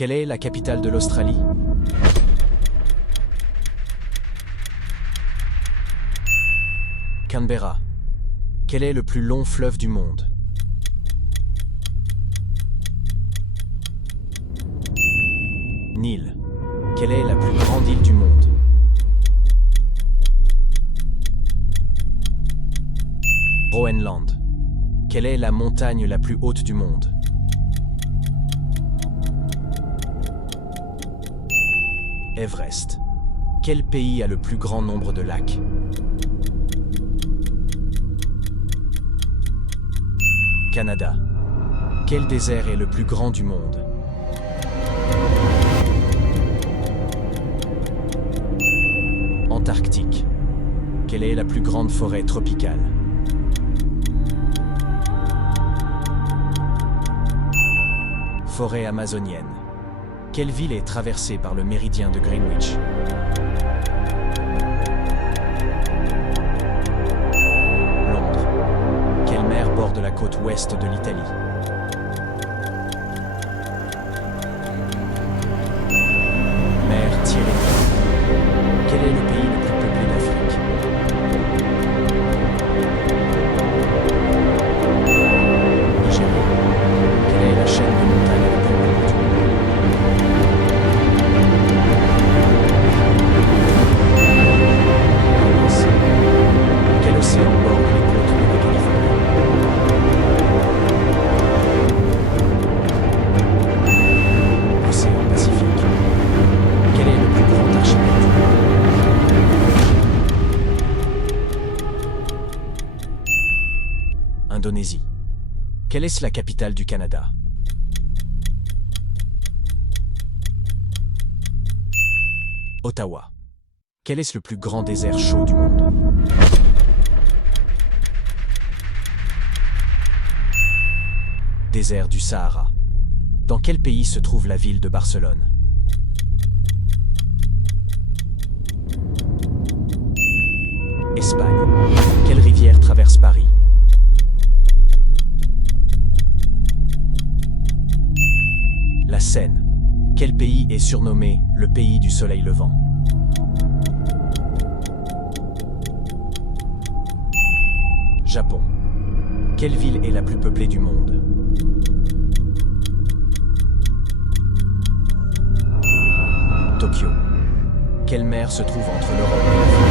Quelle est la capitale de l'Australie? Canberra. Quel est le plus long fleuve du monde? Nil. Quelle est la plus grande île du monde? Groenland. Quelle est la montagne la plus haute du monde? Everest. Quel pays a le plus grand nombre de lacs? Canada. Quel désert est le plus grand du monde? Antarctique. Quelle est la plus grande forêt tropicale? Forêt amazonienne. Quelle ville est traversée par le méridien de Greenwich? Londres. Quelle mer borde la côte ouest de l'Italie? Mer Tyrrhénienne. Quel est le pays le plus peuplé d'Afrique? Nigeria. Quelle est la chaîne de montagnes la plus longue du monde? Andes. Quel océan borde les côtes de la Californie? Océan Pacifique. Quel est le plus grand archipel du monde? Indonésie. Quelle est la capitale du Canada? Ottawa. Quel est le plus grand désert chaud du monde? Désert du Sahara. Dans quel pays se trouve la ville de Barcelone? Espagne. Quelle rivière traverse Paris? La Seine. Quel pays est surnommé le pays du soleil levant? Japon. Quelle ville est la plus peuplée du monde? Tokyo. Quelle mer se trouve entre l'Europe et l'Afrique?